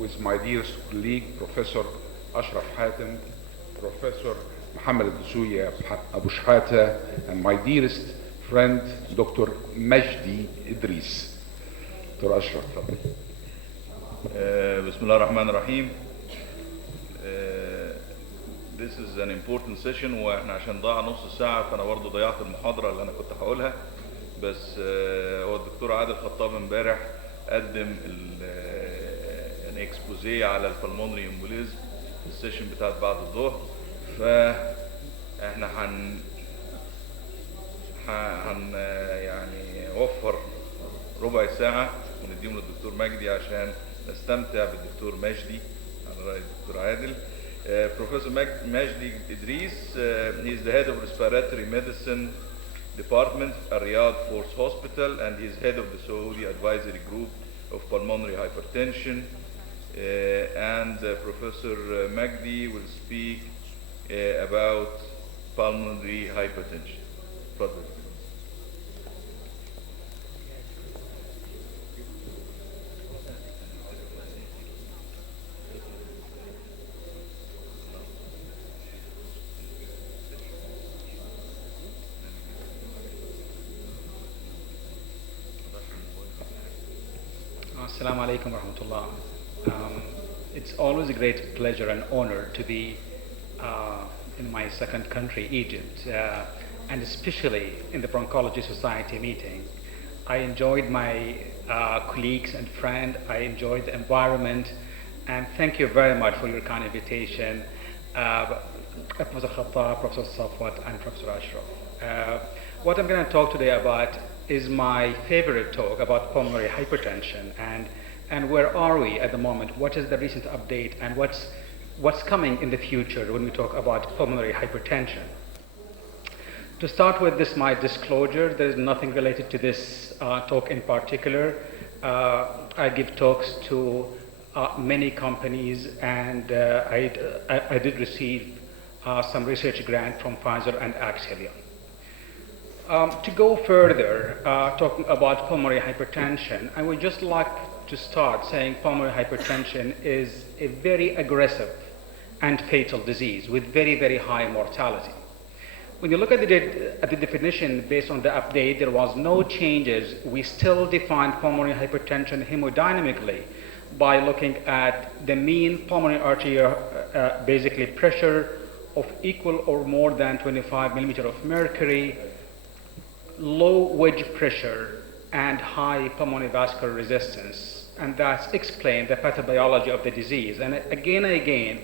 with my dearest colleague, Professor Ashraf Hatem, Professor Mohammed Al-Dsuya Abu Shhata, and my dearest friend, Dr. Majdi Idris. Dr. Ashraf, بسم الله الرحمن الرحيم. This is an important session واحنا عشان ضاع نص ساعة فانا برضه ضيعت المحاضرة اللي انا كنت هقولها، بس هو الدكتور عادل خطاب امبارح قدم يعني اكسبوزيه على البلمونري امبوليزم في السيشن بتاعت بعد الظهر، فاحنا هن يعني وفر ربع ساعة ونديهم للدكتور مجدي عشان نستمتع بالدكتور مجدي على رأي الدكتور عادل. Professor Majdi Idris, he is the head of Respiratory Medicine Department at Riyadh Force Hospital, and he is head of the Saudi Advisory Group of Pulmonary Hypertension. And Professor Majdi will speak about pulmonary hypertension. Further. Assalamu alaikum wa rahmatullah. It's always a great pleasure and honor to be in my second country, Egypt, and especially in the Bronchology Society meeting. I enjoyed my colleagues and friends. I enjoyed the environment, and thank you very much for your kind invitation, Professor Khattab, Professor Safwat, and Professor Ashraf. What I'm going to talk today about is my favorite talk about pulmonary hypertension and where are we at the moment, what is the recent update, and what's coming in the future when we talk about pulmonary hypertension. To start with this, my disclosure, there is nothing related to this talk in particular. I give talks to many companies, and I did receive some research grant from Pfizer and Acterial. To go further, talking about pulmonary hypertension, I would just like to start saying pulmonary hypertension is a very aggressive and fatal disease with very, very high mortality. When you look at the definition based on the update, there was no changes. We still define pulmonary hypertension hemodynamically by looking at the mean pulmonary arterial basically pressure of equal or more than 25 millimeter of mercury, low wedge pressure, and high pulmonary vascular resistance, and that's explained the pathobiology of the disease. And again,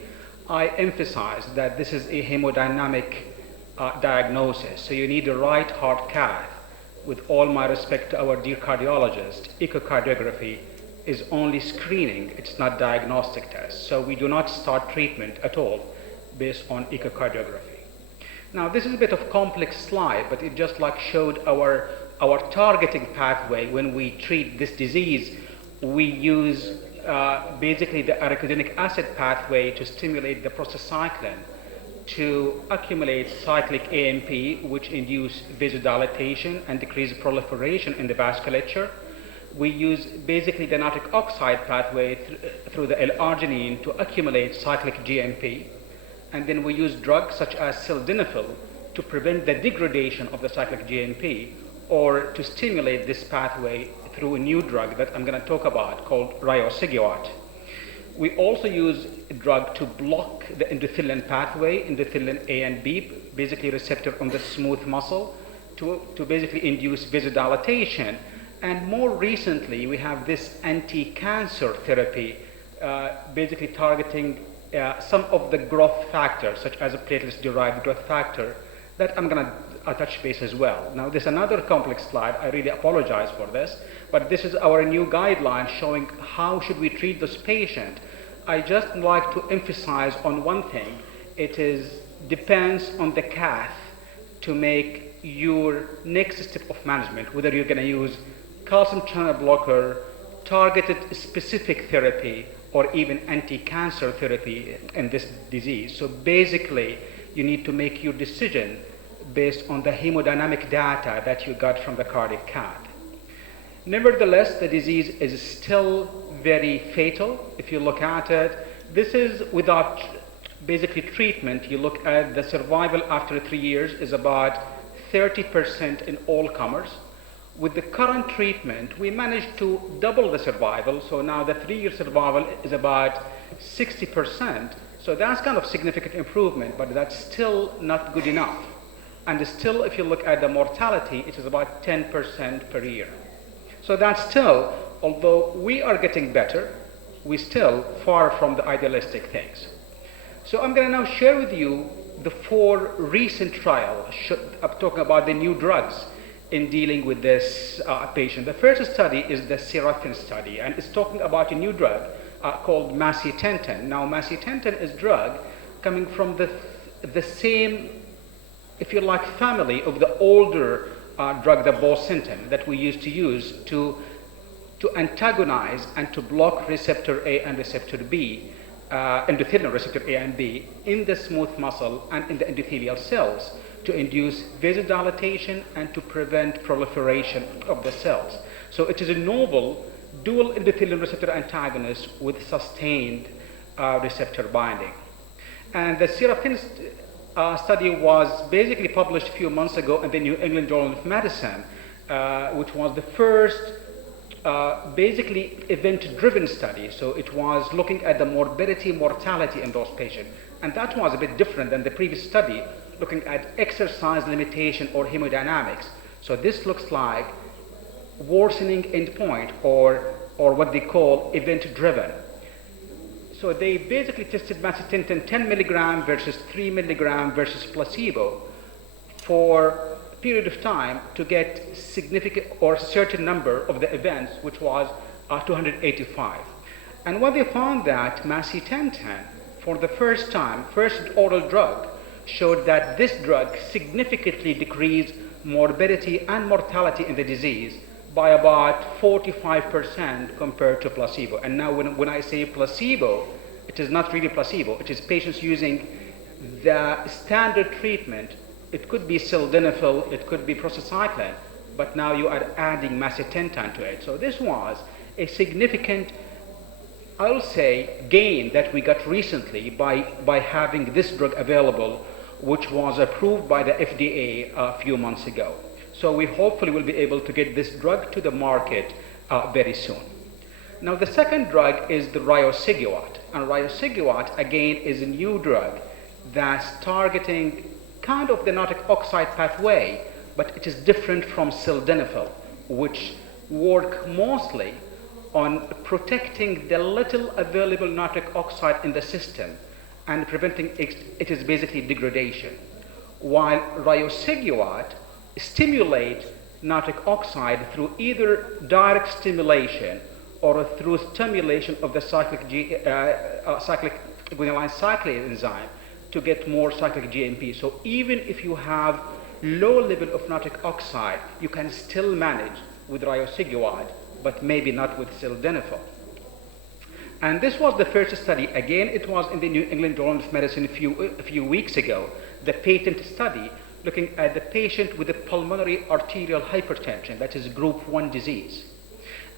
I emphasize that this is a hemodynamic diagnosis, so you need a right heart cath. With all my respect to our dear cardiologist, echocardiography is only screening, it's not diagnostic test, so we do not start treatment at all based on echocardiography. Now, this is a bit of complex slide, but it just like showed our targeting pathway. When we treat this disease, we use basically the arachidonic acid pathway to stimulate the prostacyclin to accumulate cyclic AMP, which induce vasodilatation and decrease proliferation in the vasculature. We use basically the nitric oxide pathway through the L-arginine to accumulate cyclic GMP. And then we use drugs such as sildenafil to prevent the degradation of the cyclic GMP, or to stimulate this pathway through a new drug that I'm going to talk about called riociguat. We also use a drug to block the endothelin pathway, endothelin A and B, basically receptor on the smooth muscle, to basically induce vasodilatation. And more recently, we have this anti-cancer therapy, basically targeting some of the growth factors, such as a platelet-derived growth factor, that I'm going to touch base as well. Now, there's another complex slide. I really apologize for this, but this is our new guideline showing how should we treat this patient. I just like to emphasize on one thing. It depends on the cath to make your next step of management, whether you're going to use calcium channel blocker, targeted specific therapy, or even anti-cancer therapy in this disease. So basically, you need to make your decision based on the hemodynamic data that you got from the cardiac cath. Nevertheless, the disease is still very fatal if you look at it. This is without basically treatment. You look at the survival after 3 years is about 30% in all comers. With the current treatment, we managed to double the survival. So now the 3-year survival is about 60%. So that's kind of significant improvement, but that's still not good enough. And still, if you look at the mortality, it is about 10% per year. So that's still, although we are getting better, we're still far from the idealistic things. So I'm going to now share with you the 4 recent trials. I'm talking about the new drugs in dealing with this patient. The first study is the Siratin study, and it's talking about a new drug called macitentan. Now, macitentan is a drug coming from the same, if you like, family of the older drug, the bosentan, that we used to use to antagonize and to block receptor A and receptor B, endothelin receptor A and B, in the smooth muscle and in the endothelial cells to induce vasodilatation and to prevent proliferation of the cells. So it is a novel dual endothelin receptor antagonist with sustained receptor binding. And the Siratin study was basically published a few months ago in the New England Journal of Medicine, which was the first basically event-driven study. So it was looking at the morbidity, mortality in those patients. And that was a bit different than the previous study, looking at exercise limitation or hemodynamics. So this looks like worsening endpoint or what they call event-driven. So they basically tested macitentan 10 milligram versus 3 milligram versus placebo for a period of time to get significant or certain number of the events, which was 285. And what they found that macitentan, for the first time, first oral drug, showed that this drug significantly decreased morbidity and mortality in the disease by about 45% compared to placebo. And now when I say placebo, it is not really placebo. It is patients using the standard treatment. It could be sildenafil, it could be prostacyclin, but now you are adding macitentan to it. So this was a significant, I'll say, gain that we got recently by having this drug available, which was approved by the FDA a few months ago. So we hopefully will be able to get this drug to the market very soon. Now the second drug is the riociguat. And riociguat, again, is a new drug that's targeting kind of the nitric oxide pathway, but it is different from sildenafil, which work mostly on protecting the little available nitric oxide in the system and preventing it is basically degradation. While riociguat stimulate nitric oxide through either direct stimulation or through stimulation of the cyclic guanylate cyclase enzyme to get more cyclic GMP. So even if you have low level of nitric oxide, you can still manage with riociguat, but maybe not with sildenafil. And this was the first study. Again, it was in the New England Journal of Medicine a few weeks ago, the patent study looking at the patient with a pulmonary arterial hypertension, that is group 1 disease,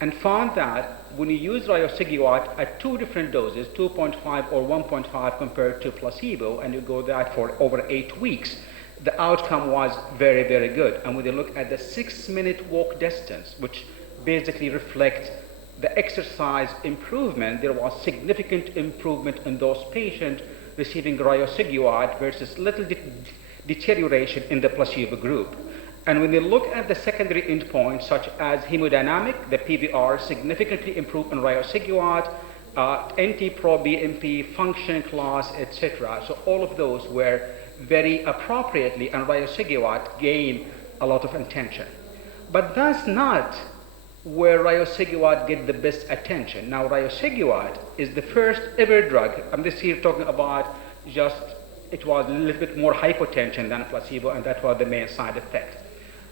and found that when you use riociguat at 2 different doses, 2.5 or 1.5 compared to placebo, and you go that for over 8 weeks, the outcome was very, very good. And when you look at the 6-minute walk distance, which basically reflect the exercise improvement, there was significant improvement in those patients receiving riociguat versus little deterioration in the placebo group. And when you look at the secondary endpoints such as hemodynamic, the PVR significantly improved in riociguat, NT-proBNP, function class, etc. So all of those were very appropriately, and riociguat gained a lot of attention. But that's not where riociguat get the best attention. Now riociguat is the first ever drug. I'm just here talking about just, it was a little bit more hypotension than placebo, and that was the main side effect.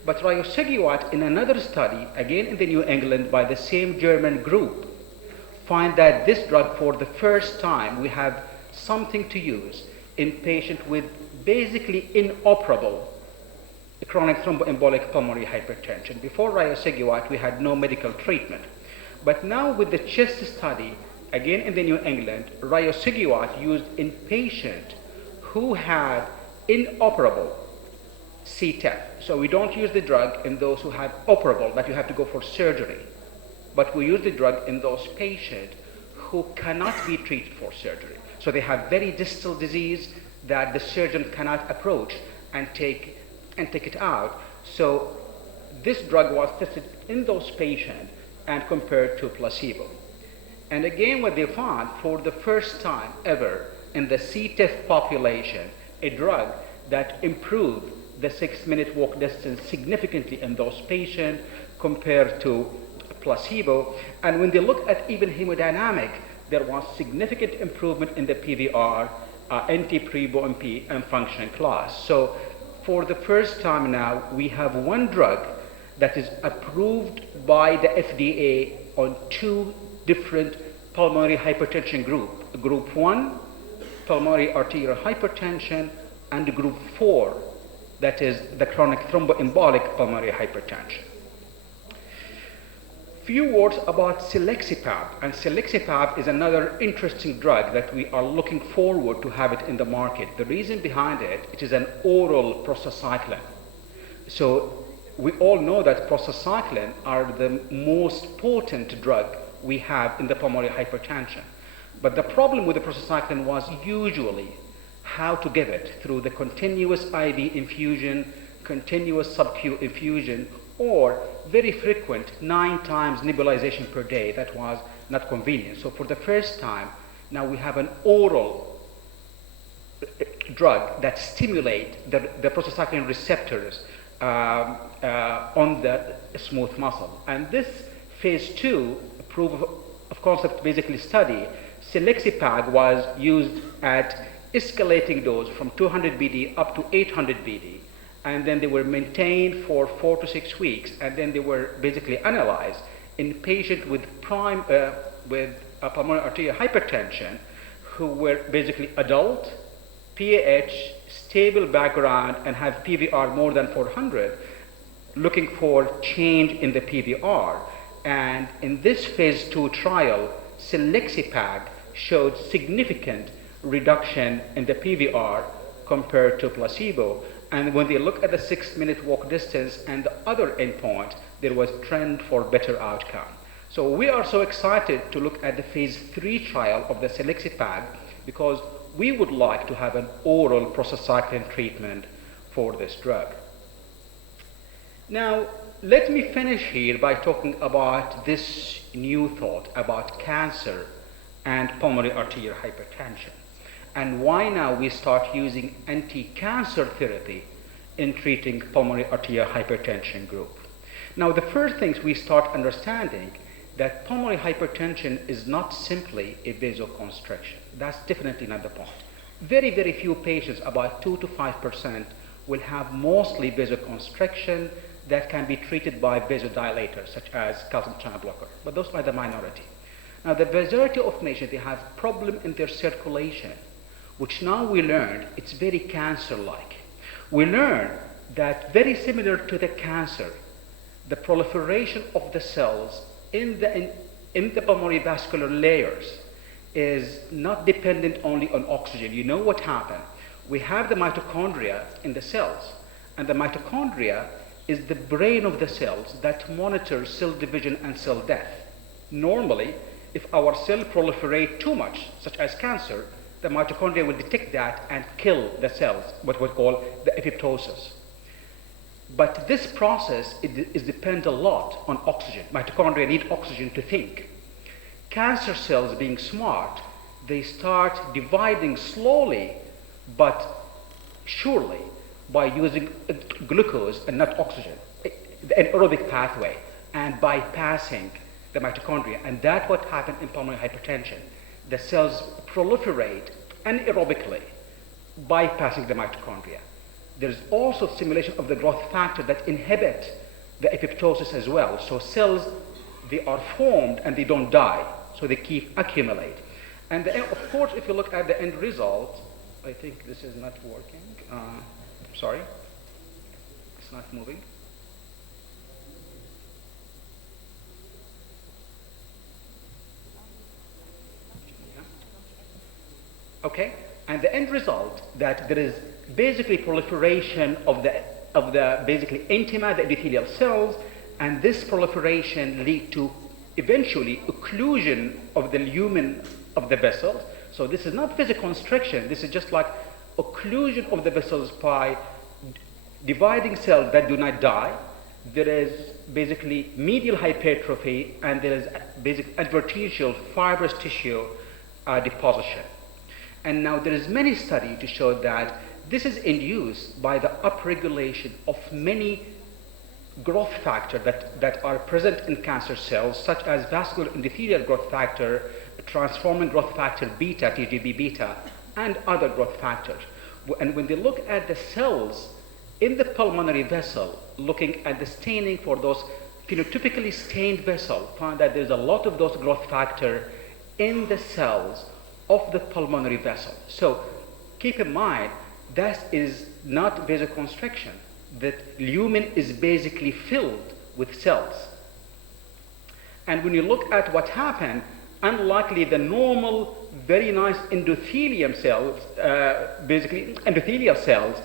But riociguat in another study, again in the New England by the same German group, find that this drug for the first time we have something to use in patients with basically inoperable chronic thromboembolic pulmonary hypertension. Before riociguat, we had no medical treatment. But now with the chest study, again in the New England, riociguat used in patients who had inoperable CTEPH. So we don't use the drug in those who have operable, that you have to go for surgery. But we use the drug in those patients who cannot be treated for surgery. So they have very distal disease that the surgeon cannot approach and take it out. So this drug was tested in those patients and compared to placebo. And again, what they found, for the first time ever in the CTEPH population, a drug that improved the 6-minute walk distance significantly in those patients compared to placebo. And when they look at even hemodynamic, there was significant improvement in the PVR, NT-proBNP, and function class. So for the first time now, we have one drug that is approved by the FDA on 2 different pulmonary hypertension groups. Group 1, pulmonary arterial hypertension, and group 4, that is the chronic thromboembolic pulmonary hypertension. Few words about selexipag, and selexipag is another interesting drug that we are looking forward to have it in the market. The reason behind it, it is an oral prostacyclin. So we all know that prostacyclin are the most potent drug we have in the pulmonary hypertension. But the problem with the prostacyclin was usually how to give it, through the continuous IV infusion, continuous sub-Q infusion, or very frequent 9 times nebulization per day. That was not convenient. So for the first time, now we have an oral drug that stimulates the prostacyclin receptors on the smooth muscle. And this phase 2 proof of concept basically study, selexipag was used at escalating dose from 200 BD up to 800 BD. And then they were maintained for 4 to 6 weeks, and then they were basically analyzed in patients with pulmonary arterial hypertension who were basically adult, PAH, stable background, and have PVR more than 400, looking for change in the PVR. And in this phase 2 trial, selexipag showed significant reduction in the PVR compared to placebo. And when they look at the 6-minute walk distance and the other endpoint, there was trend for better outcome. So we are so excited to look at the phase 3 trial of the selexipag because we would like to have an oral prostacyclin treatment for this drug. Now, let me finish here by talking about this new thought about cancer and pulmonary arterial hypertension, and why now we start using anti-cancer therapy in treating pulmonary arterial hypertension group. Now, the first things we start understanding that pulmonary hypertension is not simply a vasoconstriction. That's definitely not the point. Very, very few patients, about 2 to 5%, will have mostly vasoconstriction that can be treated by vasodilators, such as calcium channel blocker, but those are the minority. Now, the majority of patients, they have problem in their circulation, which now we learned it's very cancer-like. We learned that very similar to the cancer, the proliferation of the cells in the pulmonary vascular layers is not dependent only on oxygen. You know what happened? We have the mitochondria in the cells, and the mitochondria is the brain of the cells that monitors cell division and cell death. Normally, if our cell proliferate too much, such as cancer, the mitochondria will detect that and kill the cells, what we call the apoptosis. But this process is depend a lot on oxygen. Mitochondria need oxygen to think. Cancer cells, being smart, they start dividing slowly but surely by using glucose and not oxygen, the anaerobic pathway, and bypassing the mitochondria. And that's what happened in pulmonary hypertension. The cells proliferate anaerobically, bypassing the mitochondria. There's also stimulation of the growth factor that inhibit the apoptosis as well. So cells, they are formed and they don't die, so they keep accumulate. And of course, if you look at the end result, I think this is not working. Sorry, it's not moving. Okay? And the end result that there is basically proliferation of the basically intima, the epithelial cells, and this proliferation lead to eventually occlusion of the lumen of the vessels. So this is not vasoconstriction, this is just like occlusion of the vessels by dividing cells that do not die. There is basically medial hypertrophy, and there is basic advertential fibrous tissue deposition. And now there is many studies to show that this is induced by the upregulation of many growth factors that are present in cancer cells, such as vascular endothelial growth factor, transforming growth factor beta, TGB beta, and other growth factors. And when they look at the cells in the pulmonary vessel, looking at the staining for those phenotypically stained vessels, found that there's a lot of those growth factor in the cells of the pulmonary vessel. So keep in mind, that is not vasoconstriction. That lumen is basically filled with cells. And when you look at what happened, unlikely the normal, very nice endothelium cells, basically endothelial cells,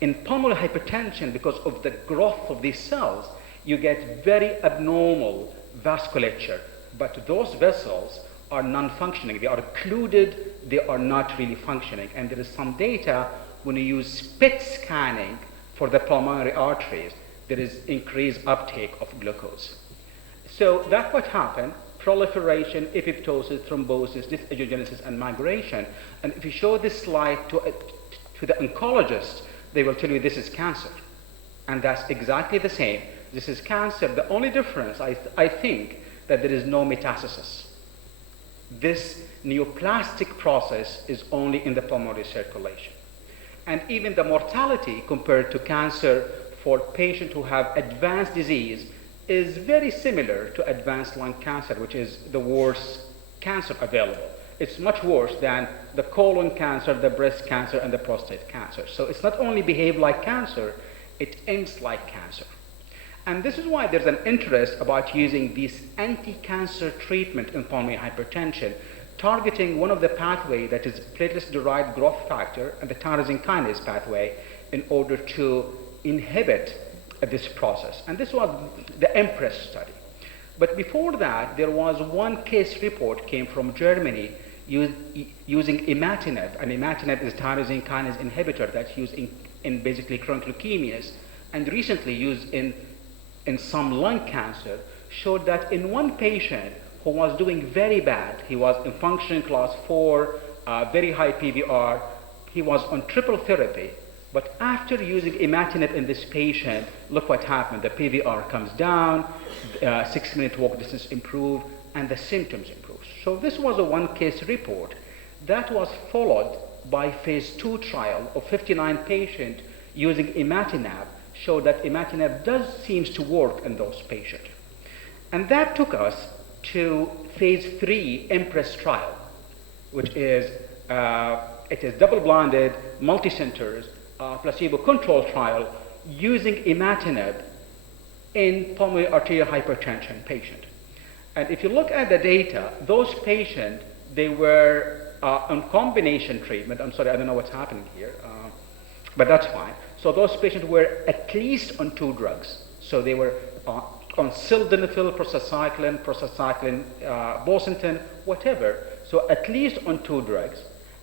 in pulmonary hypertension, because of the growth of these cells, you get very abnormal vasculature. But those vessels are non-functioning. They are occluded, they are not really functioning. And there is some data when you use PET scanning for the pulmonary arteries, there is increased uptake of glucose. So that's what happened: proliferation, apoptosis, thrombosis, dysangiogenesis, and migration. And if you show this slide to the oncologist, they will tell you this is cancer. And that's exactly the same. This is cancer. The only difference, I think, that there is no metastasis. This neoplastic process is only in the pulmonary circulation. And even the mortality compared to cancer for patients who have advanced disease is very similar to advanced lung cancer, which is the worst cancer available. It's much worse than the colon cancer, the breast cancer, and the prostate cancer. So it's not only behave like cancer, it ends like cancer. And this is why there's an interest about using this anti-cancer treatment in pulmonary hypertension, targeting one of the pathways that is platelet-derived growth factor and the tyrosine kinase pathway in order to inhibit this process. And this was the Empress study. But before that, there was one case report came from Germany using imatinib. And imatinib is a tyrosine kinase inhibitor that's used in basically chronic leukemias, and recently used in some lung cancer, showed that in one patient who was doing very bad, he was in functioning class 4, very high PVR, he was on triple therapy, but after using imatinib in this patient, look what happened. The PVR comes down, 6-minute walk distance improved, and the symptoms improved. So this was a one case report that was followed by phase 2 trial of 59 patients using imatinib, showed that imatinib seems to work in those patients. And that took us to phase 3 Empress trial, which is it is double-blinded, multi-centers, placebo-controlled trial using imatinib in pulmonary arterial hypertension patient. And if you look at the data, those patients, they were on combination treatment. I'm sorry, I don't know what's happening here, but that's fine. So those patients were at least on 2 drugs. So they were on sildenafil, prostacyclin, bosentan, whatever. So at least on 2 drugs.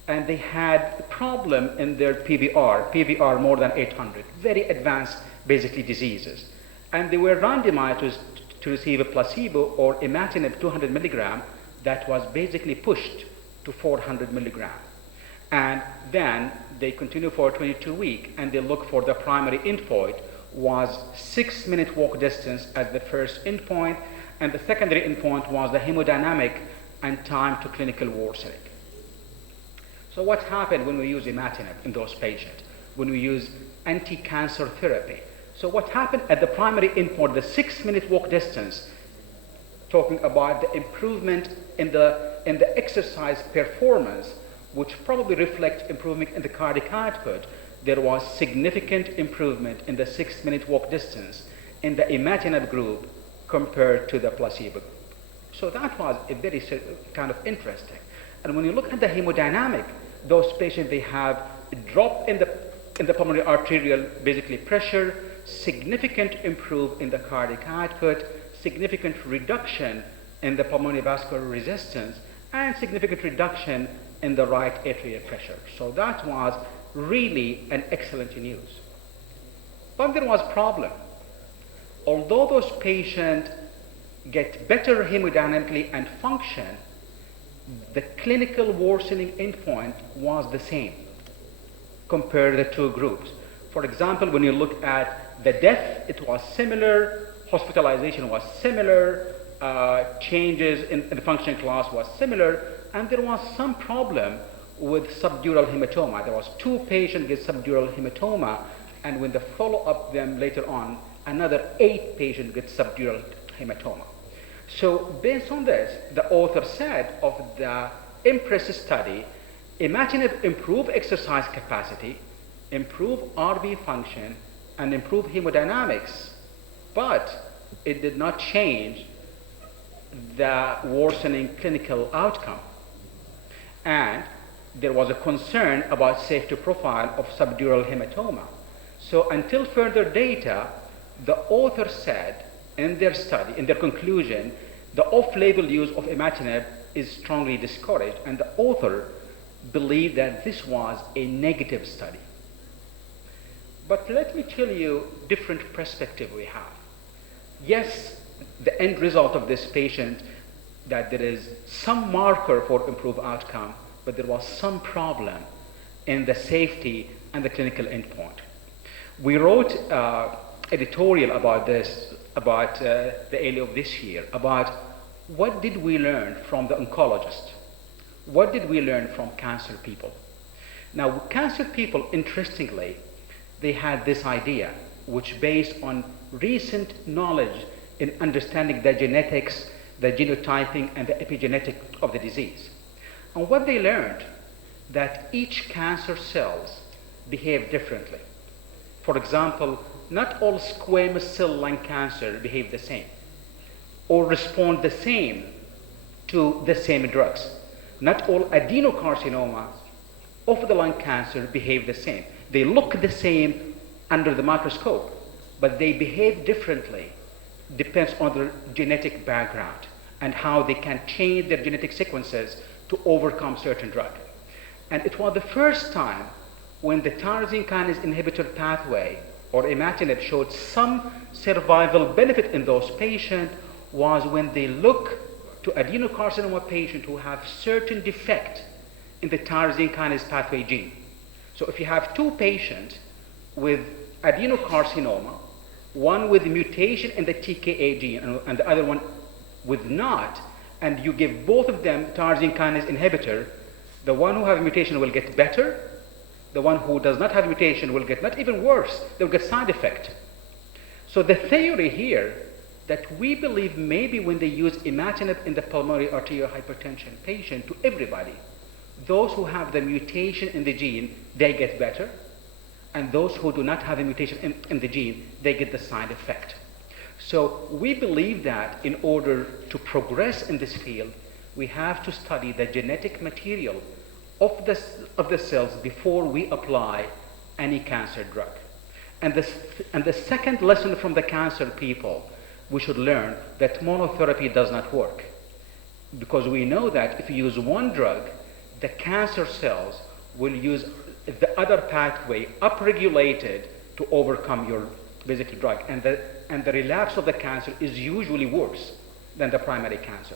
And they had a problem in their PVR more than 800, very advanced, basically, diseases. And they were randomized to receive a placebo or imatinib 200 milligram that was basically pushed to 400 milligram. And then they continue for 22 weeks, and they look for the primary endpoint was 6-minute walk distance as the first endpoint, and the secondary endpoint was the hemodynamic and time to clinical worsening. So what happened when we use imatinib in those patients, when we use anti-cancer therapy? So what happened at the primary endpoint, the 6-minute walk distance, talking about the improvement in the exercise performance, which probably reflects improvement in the cardiac output, there was significant improvement in the 6-minute walk distance in the imatinib group compared to the placebo group. So that was a very kind of interesting. And when you look at the hemodynamic, those patients, they have a drop in the pulmonary arterial basically pressure, significant improve in the cardiac output, significant reduction in the pulmonary vascular resistance, and significant reduction in the right atrial pressure. So that was really an excellent news. But there was a problem. Although those patients get better hemodynamically and function, the clinical worsening endpoint was the same compared to the two groups. For example, when you look at the death, it was similar, hospitalization was similar, changes in the function class was similar, and there was some problem with subdural hematoma. There was 2 patients with subdural hematoma, and when they follow up them later on, another 8 patients with subdural hematoma. So based on this, the author said of the IMPRESS study, imatinib improved exercise capacity, improve RV function, and improve hemodynamics, but it did not change the worsening clinical outcome. And there was a concern about safety profile of subdural hematoma. So until further data, the author said in their study, in their conclusion, the off-label use of imatinib is strongly discouraged, and the author believed that this was a negative study. But let me tell you different perspective we have. Yes, the end result of this patient, that there is some marker for improved outcome, but there was some problem in the safety and the clinical endpoint. We wrote editorial about this, about the early of this year, about what did we learn from the oncologist? What did we learn from cancer people? Now, cancer people, interestingly, they had this idea, which based on recent knowledge in understanding the genetics, the genotyping, and the epigenetic of the disease. And what they learned, that each cancer cells behave differently. For example, not all squamous cell lung cancer behave the same or respond the same to the same drugs. Not all adenocarcinomas of the lung cancer behave the same. They look the same under the microscope, but they behave differently, depends on their genetic background and how they can change their genetic sequences to overcome certain drug. And it was the first time when the tyrosine kinase inhibitor pathway or imatinib showed some survival benefit in those patients was when they look to adenocarcinoma patients who have certain defect in the tyrosine kinase pathway gene. So if you have 2 patients with adenocarcinoma, one with mutation in the TKA gene and the other one with not, and you give both of them tyrosine kinase inhibitor, the one who has a mutation will get better, the one who does not have a mutation will get not even worse, they'll get side effect. So the theory here that we believe maybe when they use imatinib in the pulmonary arterial hypertension patient to everybody, those who have the mutation in the gene, they get better, and those who do not have a mutation in the gene, they get the side effect. So we believe that in order to progress in this field, we have to study the genetic material of the cells before we apply any cancer drug. And the second lesson from the cancer people, we should learn that monotherapy does not work. Because we know that if you use one drug, the cancer cells will use the other pathway upregulated to overcome your basic drug. And the relapse of the cancer is usually worse than the primary cancer.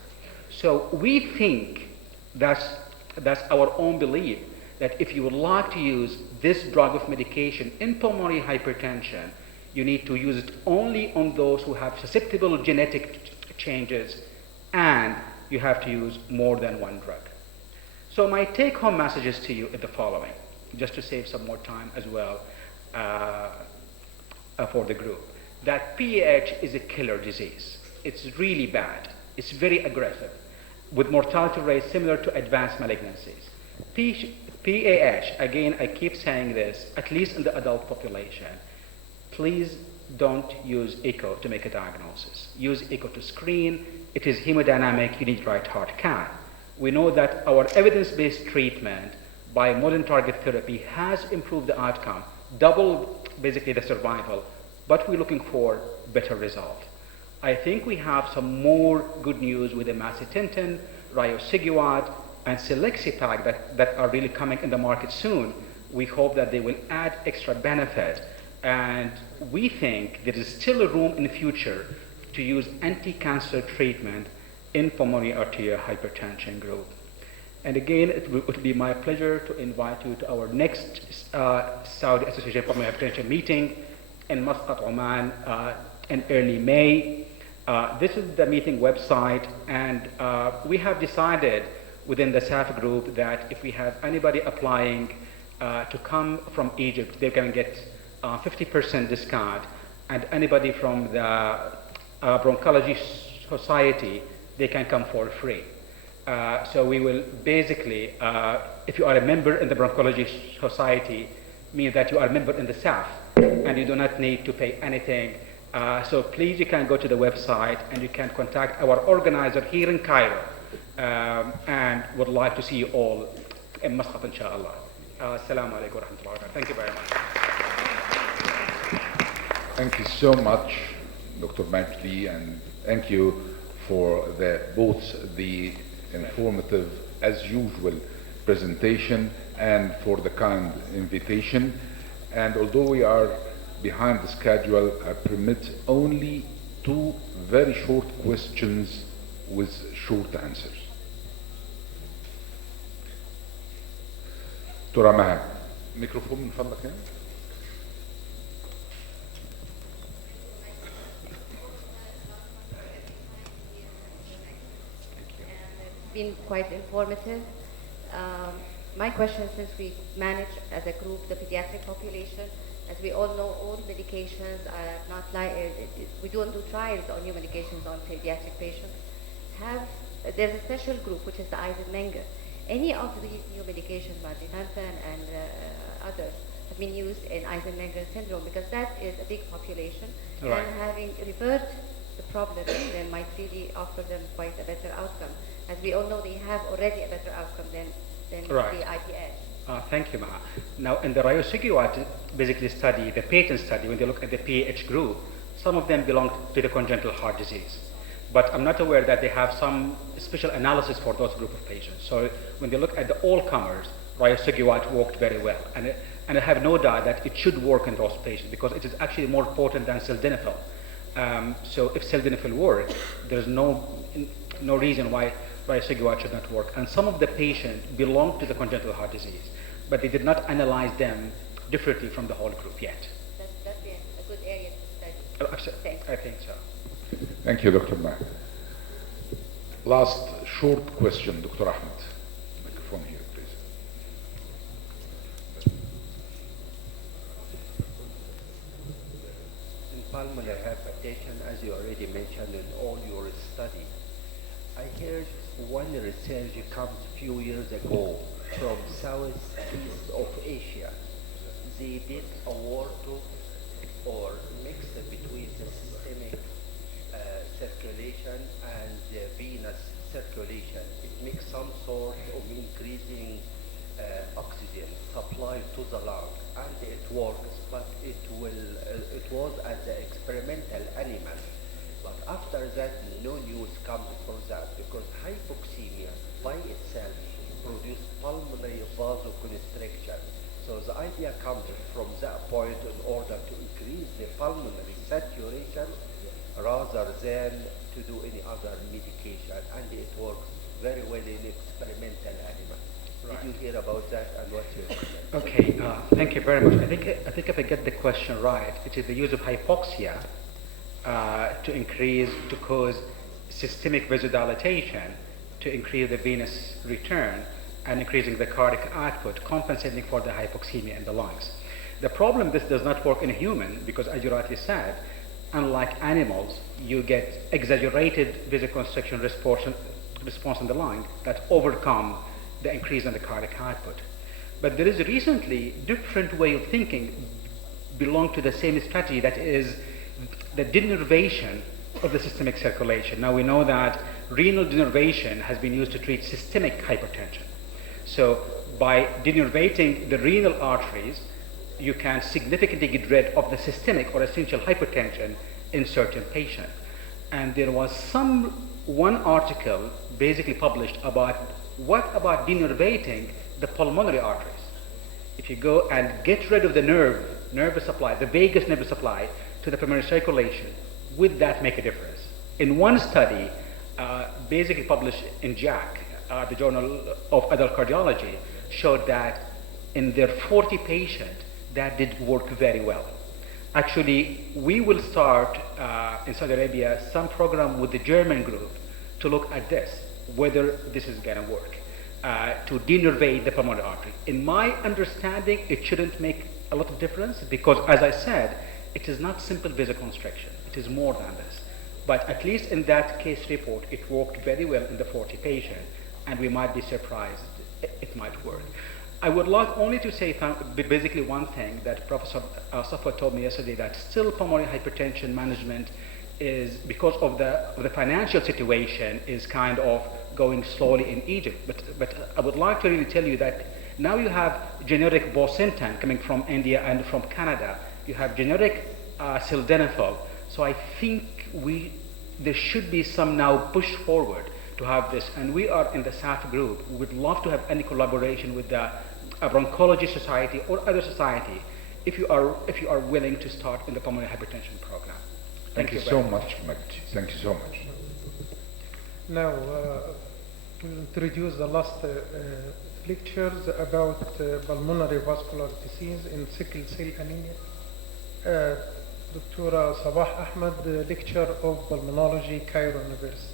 So we think that's our own belief, that if you would like to use this drug of medication in pulmonary hypertension, you need to use it only on those who have susceptible genetic changes, and you have to use more than one drug. So my take-home messages to you are the following, just to save some more time as well for the group. That PAH is a killer disease. It's really bad. It's very aggressive, with mortality rates similar to advanced malignancies. PAH, again, I keep saying this, at least in the adult population, please don't use echo to make a diagnosis. Use echo to screen. It is hemodynamic. You need right heart cath. We know that our evidence-based treatment by modern target therapy has improved the outcome, doubled basically the survival, but we're looking for better result. I think we have some more good news with the macitentan, riociguat, and selexipag that are really coming in the market soon. We hope that they will add extra benefit, and we think there is still a room in the future to use anti-cancer treatment in pulmonary arterial hypertension group. And again, it would be my pleasure to invite you to our next Saudi Association of Pulmonary Hypertension meeting in Muscat, Oman in early May. This is the meeting website, and we have decided within the SAF group that if we have anybody applying to come from Egypt, they can get 50% discount, and anybody from the Bronchology Society, they can come for free. So we will basically, if you are a member in the Bronchology Society, means that you are a member in the SAF, and you do not need to pay anything. So please, you can go to the website and you can contact our organizer here in Cairo, and would like to see you all in Muscat, inshallah. Assalamu alaikum wa rahmatullahi wa barakatuh. Thank you very much. Thank you so much, Dr. Majdi, and thank you for both the informative, as usual, presentation and for the kind invitation. And although we are behind the schedule, I permit only 2 very short questions with short answers. دكتورة مها، ميكروفون من فضلك هنا. Been quite informative. My question, since we manage as a group the pediatric population, as we all know, all medications are not we don't do trials on new medications on pediatric patients. There's a special group which is the Eisenmenger. Any of these new medications, macitentan and others, have been used in Eisenmenger syndrome because that is a big population, Right. and having reversed the problem then might really offer them quite a better outcome. As we all know, they have already a better outcome than Right. the IPS. Thank you, Maha. Now, in the riociguat basically study, the patent study, when they look at the PAH group, some of them belong to the congenital heart disease. But I'm not aware that they have some special analysis for those group of patients. So when they look at the all-comers, riociguat worked very well. And I have no doubt that it should work in those patients because it is actually more potent than sildenafil. So if sildenafil works, there's no reason why riociguat should not work. And some of the patients belong to the congenital heart disease, but they did not analyze them differently from the whole group yet. That's a good area to study. I think so. Thank you, Dr. Mah. Last short question, Dr. Ahmed. Microphone here, please. In pulmonary hypertension, as you already mentioned in all your study, I heard one research comes a few years ago from southeast of Asia. They did a aortic or mix between the systemic circulation and the venous circulation. It makes some sort of increasing oxygen supply to the lung, and it works, but it was as an experimental animal. But after that, no news comes from that because hypoxemia by itself produces pulmonary vasoconstriction. So the idea comes from that point in order to increase the pulmonary saturation rather than to do any other medication, and it works very well in experimental animals. Right. Did you hear about that, and what's your comment? Okay, thank you very much. I think if I get the question right, it is the use of hypoxia to cause systemic vasodilatation, to increase the venous return, and increasing the cardiac output, compensating for the hypoxemia in the lungs. The problem, this does not work in a human because, as you rightly said, unlike animals, you get exaggerated vasoconstriction response in the lung that overcome the increase in the cardiac output. But there is recently different way of thinking belong to the same strategy, that is the denervation of the systemic circulation. Now we know that renal denervation has been used to treat systemic hypertension. So by denervating the renal arteries, you can significantly get rid of the systemic or essential hypertension in certain patients. And there was one article basically published about what about denervating the pulmonary arteries. If you go and get rid of the nervous supply, the vagus nervous supply to the pulmonary circulation, would that make a difference? In one study, basically published in JACC, the Journal of Adult Cardiology, showed that in their 40 patients, that did work very well. Actually, we will start in Saudi Arabia some program with the German group to look at this, whether this is going to work, to denervate the pulmonary artery. In my understanding, it shouldn't make a lot of difference because, as I said, it is not simple vasoconstriction. It is more than this. But at least in that case report, it worked very well in the 40 patients, and we might be surprised it might work. I would like only to say basically one thing that Professor Safa told me yesterday, that still pulmonary hypertension management is, because of the financial situation, is kind of going slowly in Egypt. But I would like to really tell you that now you have generic bosentan coming from India and from Canada. You have generic sildenafil. So I think there should be some now push forward to have this. And we are in the SAF group. We would love to have any collaboration with the Bronchology Society or other society if you are willing to start in the pulmonary hypertension program. Thank you so much, Magdi. Thank you so much. Now, we'll introduce the last lectures about pulmonary vascular disease in sickle cell anemia. Dr. Sabah Ahmed, lecturer of pulmonology, Cairo University.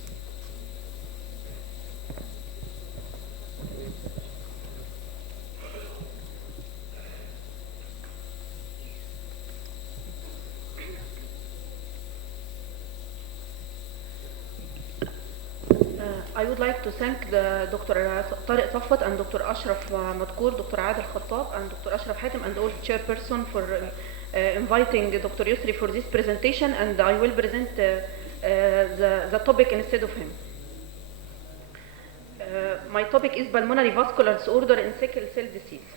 I would like to thank the Dr. Tariq Safwat and Dr. Ashraf Madkour, Dr. Adel Khattab, and Dr. Ashraf Hatem, and all chairperson for inviting Dr. Yusri for this presentation, and I will present the topic instead of him. My topic is pulmonary vascular disorder in sickle cell disease.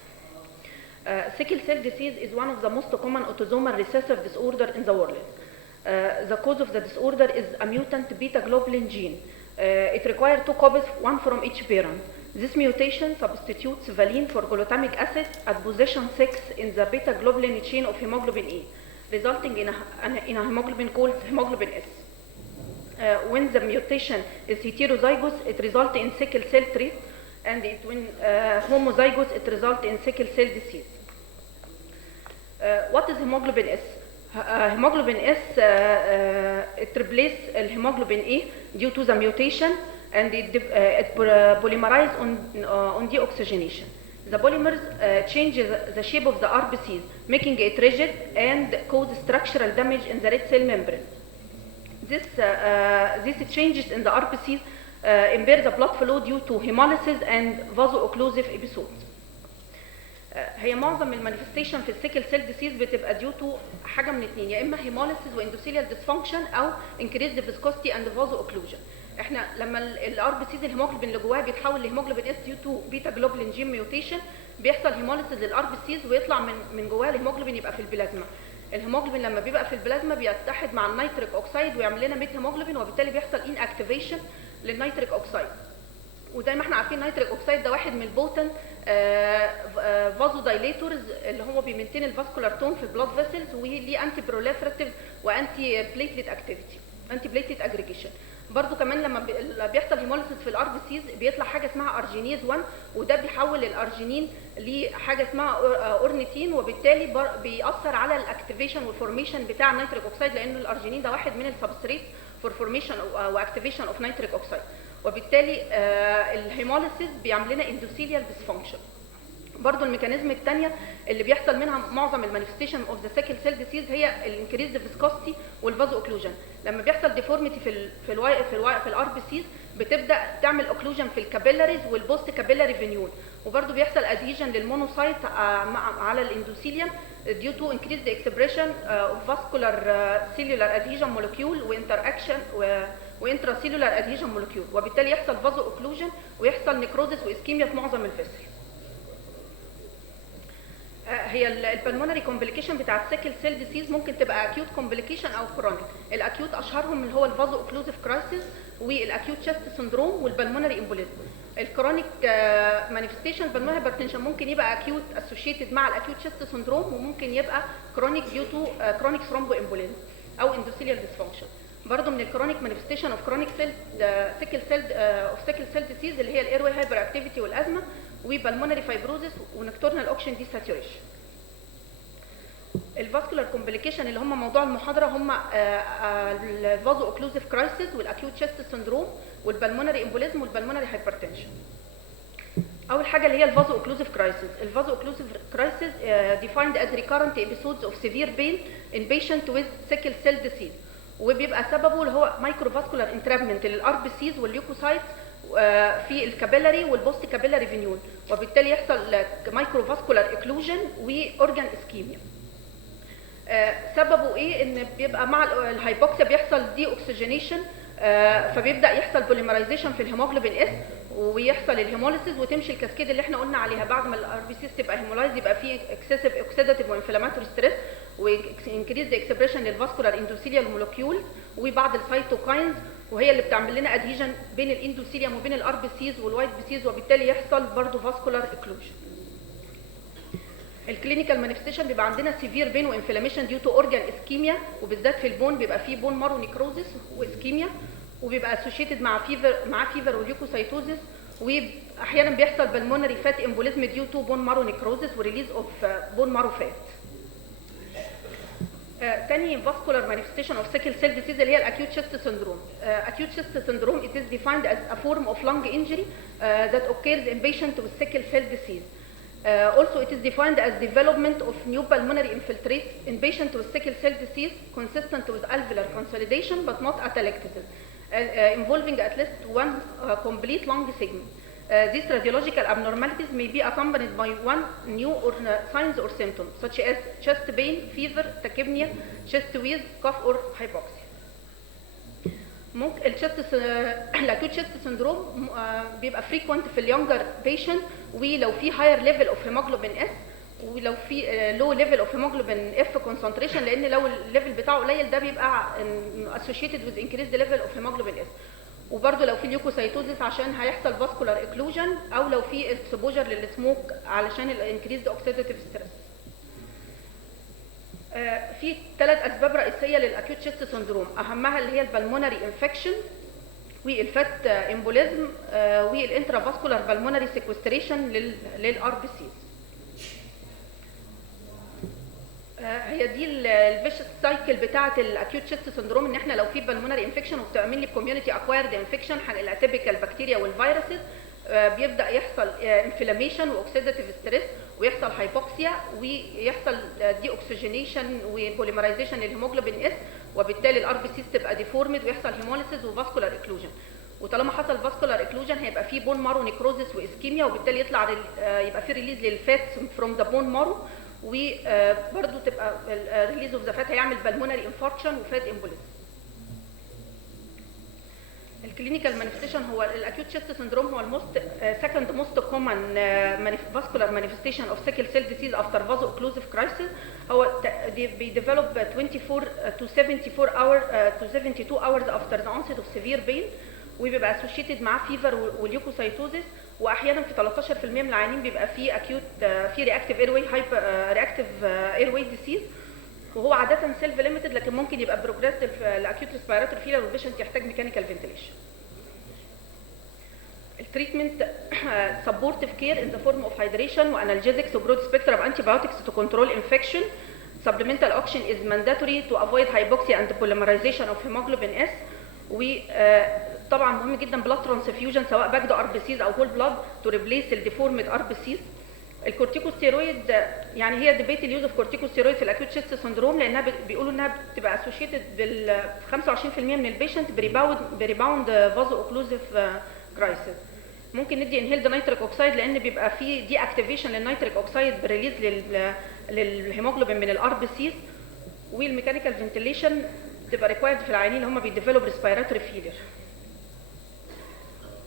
Sickle cell disease is one of the most common autosomal recessive disorder in the world. The cause of the disorder is a mutant beta globulin gene. It requires 2 copies, one from each parent. This mutation substitutes valine for glutamic acid at position 6 in the beta globulin chain of hemoglobin E, resulting in a hemoglobin called hemoglobin S. When the mutation is heterozygous, it results in sickle cell trait, and when homozygous, it results in sickle cell disease. What is hemoglobin S? Hemoglobin S, it replaces hemoglobin A due to the mutation, and it polymerizes on deoxygenation. The polymers changes the shape of the RBCs, making it rigid and cause structural damage in the red cell membrane. These changes in the RBCs impair the blood flow due to hemolysis and vaso-occlusive episodes. هي معظم المانيفستيشن في السيكل سيل ديسيز بتبقى ديو تو حاجه من اتنين، يا اما هيموليسيس واندوثيليال ديسفانكشن او انكريزد فيسكوستي اند فازو اوكلوجن. احنا لما الار بي سيز الهيموجلوبين اللي جواه بيتحول لهيموجلوبين اس ديو تو بيتا جلوبولين جين ميوتيشن، بيحصل هيموليسيس للار بي سيز ويطلع من جواه الهيموجلوبين يبقى في البلازما. الهيموجلوبين لما بيبقى في البلازما بيتحد مع النيتريك اوكسيد ويعمل لنا ميت هيموجلوبين، وبالتالي بيحصل ان اكتيفيشن للنيتريك اوكسيد. وزي ما احنا عارفين نيتريك اوكسيد ده واحد من البوتن فازو دايليتورز اللي هو بيمنتين الفاسكولار تون في البلاد فيسلز، وليه انتي بروليفراتيف وانتي بليتلت اكتيفيتي، انتي بليتلت اجريجيشن. برضو كمان لما بيحصل هيموليسيس في الار بي سيز بيطلع حاجه اسمها ارجينيز 1، وده بيحول الارجينين لحاجه اسمها اورنيتين، وبالتالي بيأثر على الاكتيفيشن والفورميشن بتاع النيتريك اوكسيد، لان الارجينين ده واحد من السبستريت فور فورميشن واكتيفيشن اوف نيتريك اوكسيد. وبالتالي الهيموليسيس بيعمل لنا اندوثيليال ديسفانكشن. برضو الميكانيزم الثانيه اللي بيحصل منها معظم المانيفستيشن اوف ذا سيكل سيل ديسيز هي الانكريزد فيسكوستي والفازو اوكلوجن. لما بيحصل ديفورميتي في الار بي سيز بتبدا تعمل اوكلوجن في الكابيلاريز والبوست كابيلاري فينيول، وبرضو بيحصل ادهيجن للمونوسايت على الاندوثيليوم due to increased expression of vascular cellular adhesion molecule وinteraction وintracellular adhesion molecule، وبالتالي يحصل فازو اوكلوجن ويحصل نيكروزس واسكيميا في معظم الفيسل. هي البلمونري كومبليكيشن بتاع السيكل سيل ديسيز ممكن تبقى اكيوت كومبليكيشن او كرونيك. الاكيوت اشهرهم اللي هو الفازو اوكلوزيف كرايسيس والاكيوت شيست سندروم والبلمونري امبوليزم. الكرونيك مانيفستيشن البلمونري هايبرتنشن ممكن يبقى اكيوت اسوشيتد مع الاكيوت شيست سندروم، وممكن يبقى كرونيك ديو تو كرونيك ثرومبو امبوليزم او اندوثيليال ديسفانكشن. برضه من الكرونيك مانيفستيشن اوف كرونيك سيل سيكل سيل ديسيز اللي هي الايروي هايبر اكتيفيتي والازمه وبالمونري فايبروزيس ونكتورنال اوكسجين دي ساتوريشن. الفاسكولار كومبليكيشن اللي هم موضوع المحاضره هم الفازو اوكلوزيف كرايسيس والاكيوت شيست سندروم والبالمونري امبوليزم والبالمونري هايبرتنشن. اول حاجه اللي هي الفازو اوكلوزيف كرايسيس. الفازو اوكلوزيف كرايسيس defined as recurrent episodes of severe pain in patient with sickle cell disease، وبيبقى سببه اللي هو مايكروفاسكولار انترابمنت للار بي سيز والليوكوسايتس في الكابيلاري والبوست كابيلاري فينيول، وبالتالي يحصل مايكروفاسكولار اكلوجن واورجان اسكيميا. سببه ايه؟ ان بيبقى مع الهايبوكسيا بيحصل دي اوكسجينيشن، فبيبدا يحصل بوليمرايزيشن في الهيموجلوبين اس ويحصل الهيموليسيس وتمشي الكاسكيد اللي احنا قلنا عليها. بعد ما الار بي سيز تبقى هيمولايز يبقى في اكسسيف اوكسيداتيف وانفلاماتوري ستريس وانكريز اكسبريشن للفاسكولار اندوثيليال مولكيول وبعض السيتوكاينز، وهي اللي بتعمل لنا ادهيجن بين الاندوثيليوم وبين الار بي سيز والوايت بي سيز، وبالتالي يحصل برضه فاسكولار اكلوجن. الكلينيكال مانيفستيشن بيبقى عندنا سيفير بين وانفلاميشن ديو تو اورجان اسكيميا، وبالذات في البون بيبقى فيه بون مارو نيكروزيس واسكيميا، وبيبقى اسوشيتد مع فيفر وليوكوسايتوزيس، واحيانا بيحصل بالمونري فات امبوليزم ديو تو بون مارو نيكروزيس وريليز اوف بون مارو فات. تاني فاسكولار مانيفستيشن اوف سيكل سيل ديسيز اللي هي الاكيوت شيست سندروم. acute chest syndrome it is defined as a form of lung injury that occurs in patient with sickle cell disease. Also it is defined as development of new pulmonary infiltrates in patient with sickle cell disease consistent with alveolar consolidation but not atelectasis, involving at least one complete lung segment. These radiological abnormalities may be accompanied by one new or signs or symptoms such as chest pain, fever, tachypnea, chest wheeze, cough or hypoxia. ممكن الاكيوت شيست سندروم بيبقى فريكوينت في اليونجر بيشنت، ولو في هاير ليفل اوف هيموجلوبين اس ولو في لو ليفل اوف هيموجلوبين اف كونسنتريشن، لان لو الليفل بتاعه قليل ده بيبقى اسوشيتد وذ انكريزد ليفل اوف هيموجلوبين اس، وبرده لو في ليوكوسايتوزيس عشان هيحصل فاسكولار اكلوجن، او لو في اكسبوجر للسموك علشان الانكريزد اوكسيداتيف ستريس. في 3 اسباب رئيسيه للاكيوت شيست سندروم، اهمها اللي هي البلمونري انفكشن والفات امبوليزم والانترافاسكولار بالمونري سيكوستريشن للار بي سيز. هي دي الفيشس سايكل بتاعه الاكيوت شيست سندروم، ان احنا لو في بالمونري انفكشن وبتعمل لي كوميونتي اكوايرد انفكشن الاتيبيكال بكتيريا والفيروسز، بيبدا يحصل انفلاميشن واوكسيداتيف ستريس ويحصل هايبوكسيا ويحصل دي اوكسجينيشن وبوليمرايزيشن للهيموجلوبين اس، وبالتالي الار بي سيز تبقى ديفورمد ويحصل هيموليسيس وفاسكولار اكلوجن. وطالما حصل فاسكولار اكلوجن هيبقى فيه بون مارو نيكروزيس واسكيميا، وبالتالي يطلع يبقى فيه ريليز للفات فروم ذا بون مارو، وبرده تبقى الريليز اوف ذا فات هيعمل بالمونري انفاركشن وفات امبوليزم. الكلينيكال مانيفستيشن هو الاكيوت شيست سندروم هو الموست سكند موست كومن فاسكولار مانيفستيشن اوف سيكل سيل ديسيز افتر فازو اوكلوزيف كرايسيس. هو بيديفلوب 24 to 72 hours after the onset of severe pain، وبيبقى اسوشيتد معاه فيفر وليوكوسايتوزيس، واحيانا في 13% من العيانين بيبقى فيه اكيوت في رياكتيف اير واي رياكتيف اير واي ديسيز، وهو عاده سيلف ليميتد، لكن ممكن يبقى بروجريسيف لاكيوت ريسبيراتوري فيلر والبيشنت يحتاج ميكانيكال فنتيليشن. التريتمنت سبورتيف كير ان ذا فورم اوف هايدريشن وانالجيزكس وبرود سبيكترم انتي بايوتكس تو كنترول انفكشن. supplemental oxygen is mandatory to avoid hypoxia and polymerization of hemoglobin S. وطبعا مهم جدا بلاد ترانسفيوجن سواء باكدو ار بي سيز او هول بلاد تو ريبليس الديفورمد ار بي سيز. الكورتيكوستيرويد يعني هي ديبيت اليوز اوف كورتيكوستيرويد في الاكيوت شيست سندروم، لانها بيقولوا انها بتبقى اسوشيتد بال 25% من البيشنت بريباوند فازو اوكلوزيف كرايسيس. ممكن ندي انهيلد نيتريك اوكسايد لان بيبقى في دي اكتيفيشن للنيتريك اوكسايد بريليز للهيموجلوبين من الار بي سيز. والميكانيكال فنتيليشن تبقى ريكوايرد في العيانين اللي هم بيديفلوب ريسبيراتوري فيلر.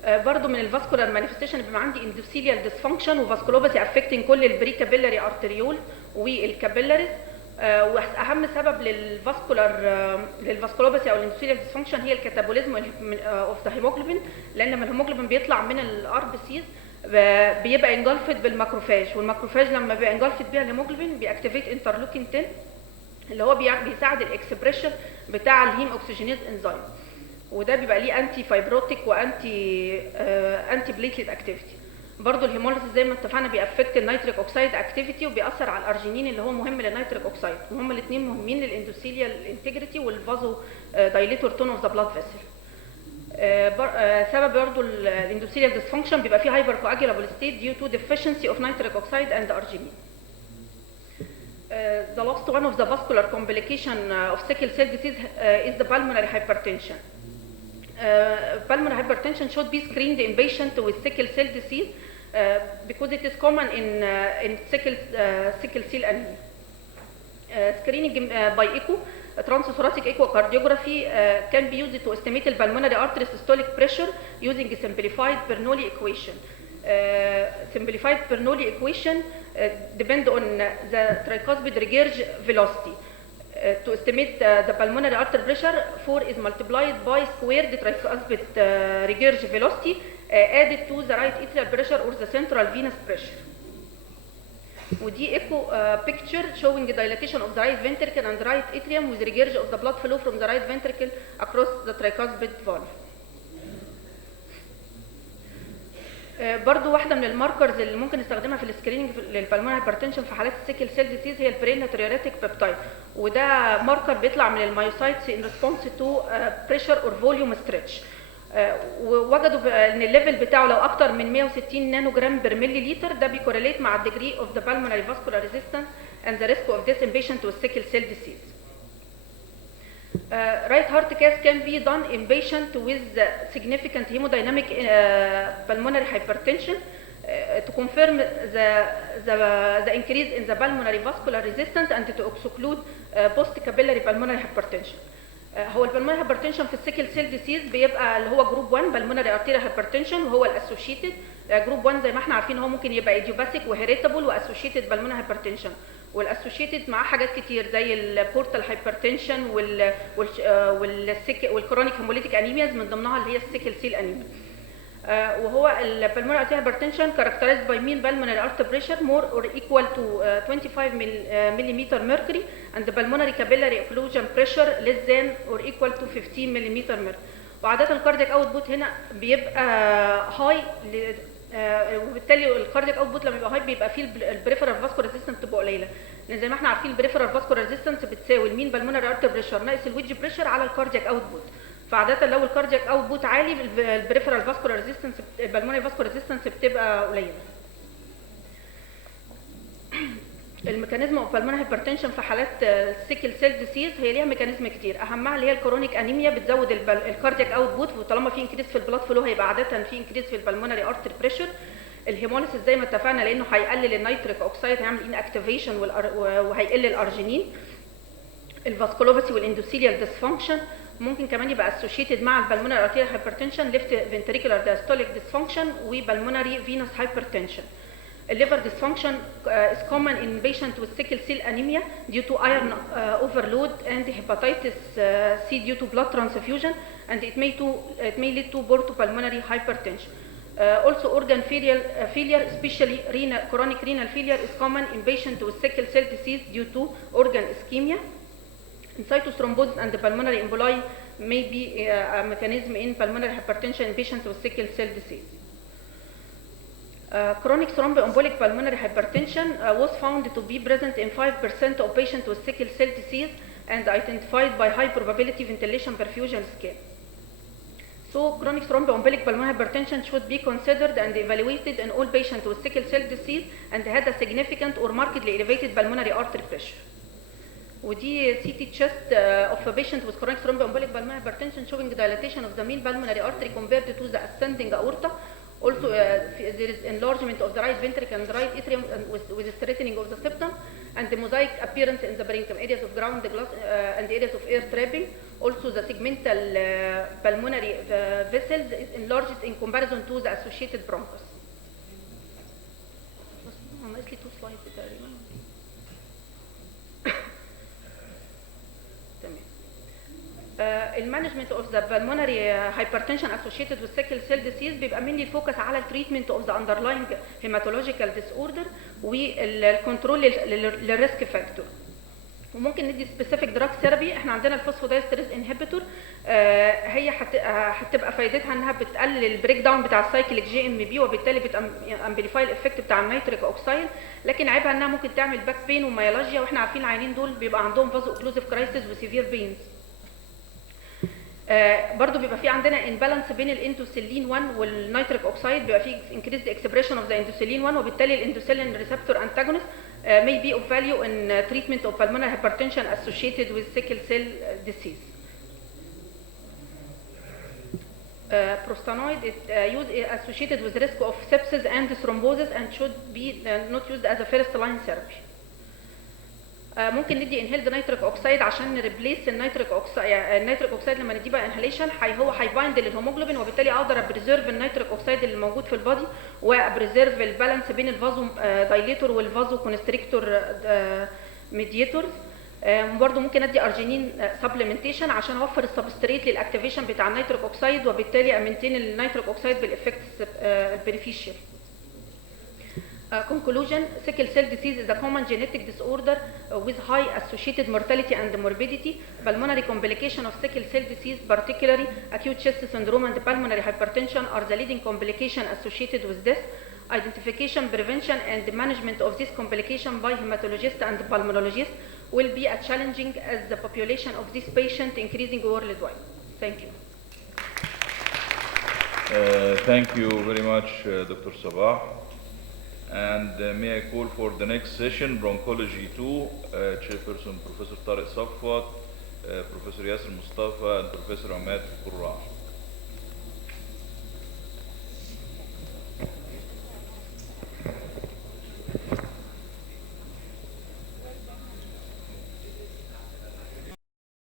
برضو من الفاسكولار مانيفستيشن بيبقى عندي اندوثيليال ديسفانكشن وفاسكولوباثي افكتنج كل البري كابيلاري ارتريول والكابيلاريز. واهم سبب للفاسكولوباثي او الاندوثيليال ديسفانكشن هي الكاتابوليزم اوف ذا هيموجلوبين، لان لما الهيموجلوبين بيطلع من الار بي سيز بيبقى انجلفد بالماكروفاج، والماكروفاج لما بيبقى انجلفد بيها الهيموجلوبين بيأكتيفيت انترلوكين 10 اللي هو بيساعد الاكسبريشن بتاع الهيم اوكسجينيز انزيم، وده بيبقى ليه انتي فايبروتيك وانتي بليتلت اكتيفيتي. برضو الهيموليسيس زي ما اتفقنا بيأفكت النيتريك اوكسيد اكتيفيتي وبيأثر على الارجينين اللي هو مهم للنيتريك اوكسيد، وهما الاثنين مهمين للاندوثيليال انتجريتي والفازو دايليتور تون اوف ذا بلاد فيسل. سبب برضو الاندوثيليال ديسفانكشن بيبقى فيه هايبر كواجولابل ستيت due to deficiency of nitric oxide and arginine. The last one of the vascular complication of sickle cell disease is the pulmonary hypertension. Pulmonary hypertension should be screened in patients with sickle cell disease because it is common in sickle cell anemia. Screening by echo, transthoracic echocardiography can be used to estimate the pulmonary artery systolic pressure using a simplified Bernoulli equation. Simplified Bernoulli equation depend on the tricuspid regurg velocity. To estimate the pulmonary artery pressure, 4 is multiplied by squared tricuspid regurg velocity added to the right atrial pressure or the central venous pressure. ودي echo picture showing dilatation of the right ventricle and right atrium with regurg of the blood flow from the right ventricle across the tricuspid valve. برضو واحده من الماركرز اللي ممكن نستخدمها في السكريننج للبلمونري هايبرتنشن في حالات السيكل سيل ديزيز هي البري ناتريوريتيك بيبتايد، وده ماركر بيطلع من المايوسايتس ان ريسبونس تو بريشر اور فوليوم ستريتش. ووجدوا ان الليفل بتاعه لو اكتر من 160 نانو جرام بير ملي لتر ده بيكوريليت مع الديجري اوف ذا بالمونري فاسكولار ريزيستنس اند ذا ريسك اوف ديث ان بيشنت وذ سيكل سيل ديزيز. Right heart cath can be done in patient with significant hemodynamic pulmonary hypertension to confirm the increase in the pulmonary vascular resistance and to exclude post-capillary pulmonary hypertension. هو البلمونري هايبرتنشن في السيكل سيل ديسيز بيبقى اللي هو جروب 1 بالمونري ارتيريال هايبرتنشن وهو الاسوشيتد. جروب 1 زي ما احنا عارفين هو ممكن يبقى ايديوباثيك وهيريتابل واسوشيتد بالمونري هايبرتنشن، والاسوشيتد معاه حاجات كتير زي البورتال هايبرتنشن والكرونيك هيموليتيك انيمياز من ضمنها اللي هي السيكل سيل انيميا. وهو البلمونري ارتيريال هايبرتنشن characterized by mean pulmonary artery pressure more or equal to 25 millimeter mercury and the pulmonary capillary occlusion pressure less than or equal to 15 millimeter mercury. وعادة الكاردياك اوتبوت هنا بيبقى هاي وبالتالي الكاردياك اوتبوت لما يبقى هاي بيبقى فيه البريفرال فاسكولار ريزيستنس بتبقى قليله، لان زي ما احنا عارفين البريفرال فاسكولار ريزيستنس بتساوي المين بالمونري ارتري بريشر ناقص الويدج بريشر على الكاردياك اوتبوت. فعادة لو الكاردياك اوتبوت عالي البريفرال فاسكولار ريزيستنس البلمونري فاسكولار ريزيستنس بتبقى قليله. الميكانيزم اوف بالمونري هايبرتنشن في حالات السيكل سيل ديسيز هي ليها ميكانيزم كتير، اهمها اللي هي الكرونيك انيميا بتزود الكاردياك اوتبوت، وطالما في انكريز في البلاد فلو هيبقى عاده في انكريز في البلمونري ارتري بريشر. الهيموليسيس زي ما اتفقنا لانه هيقلل النيتريك اوكسيد هيعمل ان اكتيفيشن وهيقل الارجينين. الفاسكولوباثي والاندوثيليال ديسفانكشن ممكن كمان يبقى اسوشيتد مع البلمونري ارتيريال هايبرتنشن، ليفت فنتريكولار دايستوليك ديسفانكشن وبلمونري فينوس هايبرتنشن. liver dysfunction is common in patients with sickle cell anemia due to iron overload and hepatitis C due to blood transfusion, and it may lead to portopulmonary hypertension. Also organ failure, especially chronic renal failure, is common in patients with sickle cell disease due to organ ischemia. And cytothrombosis and pulmonary emboli may be a mechanism in pulmonary hypertension in patients with sickle cell disease. Chronic thromboembolic pulmonary hypertension was found to be present in 5% of patients with sickle cell disease and identified by high probability ventilation perfusion scale. So chronic thromboembolic pulmonary hypertension should be considered and evaluated in all patients with sickle cell disease and had a significant or markedly elevated pulmonary artery pressure. ودي CT chest of a patient with chronic thromboembolic pulmonary hypertension showing dilatation of the mean pulmonary artery compared to the ascending aorta. Also, there is enlargement of the right ventricle and the right atrium with the strengthening of the septum, and the mosaic appearance in the parenchyma, areas of ground glass and areas of air trapping. Also, the segmental pulmonary vessels is enlarged in comparison to the associated bronchus. ناقص لي 2 slides تقريبا. تمام. المانجمنت اوف ذا pulmonary hypertension associated with sickle cell disease بيبقى mainly الفوكس على التريتمنت اوف ذا underlying hematological disorder والكنترول للريسك فاكتور. وممكن ندي سبيسيفيك دراج ثيرابي. احنا عندنا الفوسفودايستريز انهبيتور، هي هتبقى فايدتها انها بتقلل البريك داون بتاع السايكليك جي ام بي، وبالتالي بتامبليفاي الافكت بتاع النيتريك اوكسايد. لكن عيبها انها ممكن تعمل باك بين وميالجيا، واحنا عارفين العيانين دول بيبقى عندهم فازو اوكلوزيف كرايسيس وسيفير بينز. برضو بيبقى في عندنا امبالانس بين الاندوثيلين 1 والنيتريك اوكسايد، بيبقى في increased expression of the endothelin 1، وبالتالي الاندوثيلين ريسبتور antagonist may be of value in treatment of pulmonary hypertension associated with sickle cell disease. Prostanoid is associated with risk of sepsis and thrombosis and should be not used as a first line therapy. ممكن ندي انهيلد نيتريك اوكسايد عشان نريبليس النيتريك اوكسايد. النيتريك اوكسايد لما نديه بقى انهاليشن هو هيبايند للهيموجلوبين، وبالتالي اقدر ابريزيرف النيتريك اوكسايد اللي موجود في البادي، وابريزيرف البالانس بين الفازو دايليتور والفازو كونستريكتور ميديتورز. برضه ممكن ادي ارجينين سبلمنتيشن عشان اوفر السبستريت للاكتيفيشن بتاع النيتريك اوكسايد، وبالتالي امنتين النيتريك اوكسايد بالافكتس البينيفيشال. Conclusion: sickle cell disease is a common genetic disorder with high associated mortality and morbidity. Pulmonary complication of sickle cell disease, particularly acute chest syndrome and pulmonary hypertension, are the leading complication associated with this. Identification, prevention, and management of this complication by hematologists and pulmonologists will be a challenging as the population of this patient increasing worldwide. Thank you. Thank you very much, Dr. Sabah. And may I call for the next session, Bronchology 2, Chairperson Professor Tariq Safwat, Professor Yasser Mustafa, and Professor Ahmed Qurra.